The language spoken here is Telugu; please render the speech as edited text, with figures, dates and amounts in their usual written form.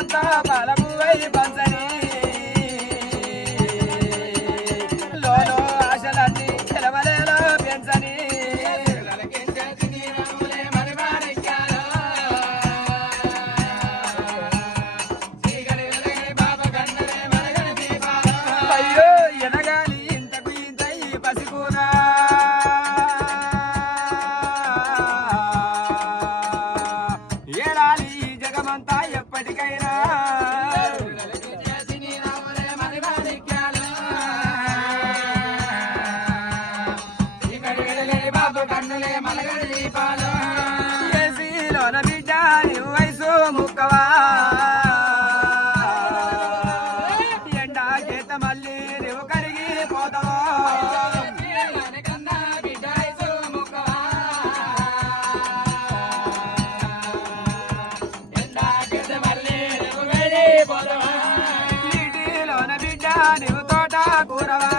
జగమంతా పాలమువై పంచని లోలో ఆశలన్నీ చెలవలేలో పెంచని అయ్యో ఎనగాలి ఇంతకు ఇంత ఈ పసికూనా ఏడాలి ఈ జగమంతా ఎప్పటికైనా ఏసీలోన బిడ్డ నీవు వయసు ముక్కవా ఎండా చేత మళ్ళీ నువ్వు కరిగి పోతావా నీటిలోన బిడ్డ నీవు తోట కూరవా